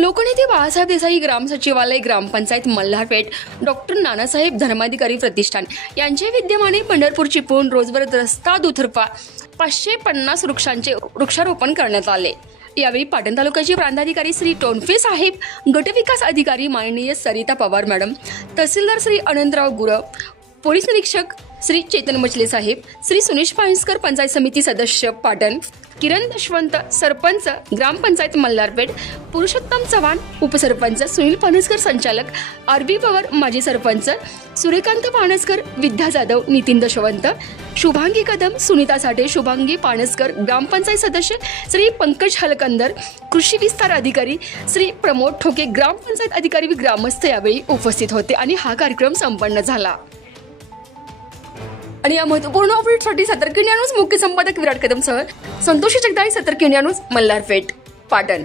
लोकनेते बाळासाहेब देसाई, ग्राम सचिवालय, ग्रामपंचायत मल्हारपेठ, डॉक्टर नानासाहेब धर्माधिकारी प्रतिष्ठान यांच्या विद्यमाने पंढरपूर चिपळूण रोजवर रस्ता दुतर्फा 550 वृक्षांचे वृक्षारोपण करण्यात आले। यावेळी पाटण तालुक्याचे प्रांताधिकारी श्री टोनफे साहेब, गटविकास अधिकारी माननीय सरिता पवार मॅडम, तहसीलदार श्री अनंतराव गुरव, पोलीस निरीक्षक श्री चेतन मचले साहेब, श्री सुनीश पाहिंस्कर, पंचायत समिती सदस्य पाटण, किरण दशवंत, सरपंच ग्रामपंचायत मल्हारपेठ, पुरुषोत्तम चव्हाण, उपसरपंच सुनील पानसकर, संचालक आरबी पवार, माजी सरपंच सूर्यकांत पानसकर, विद्या जाधव, नितीन दशवंत, शुभांगी कदम, सुनीता साठे, शुभांगी पानसकर, ग्रामपंचायत सदस्य श्री पंकज हलकंदर, कृषी विस्तार अधिकारी श्री प्रमोद ठोके, ग्रामपंचायत अधिकारी व ग्रामस्थ यावेळी उपस्थित होते आणि हा कार्यक्रम संपन्न झाला। आणि या महत्त्वपूर्ण अपडेटसाठी सतर्क न्यूज मुख्य संपादक विराट कदम सह संतोषी जगदाळे, सतर्क न्यूज मल्हारपेठ, पाटण।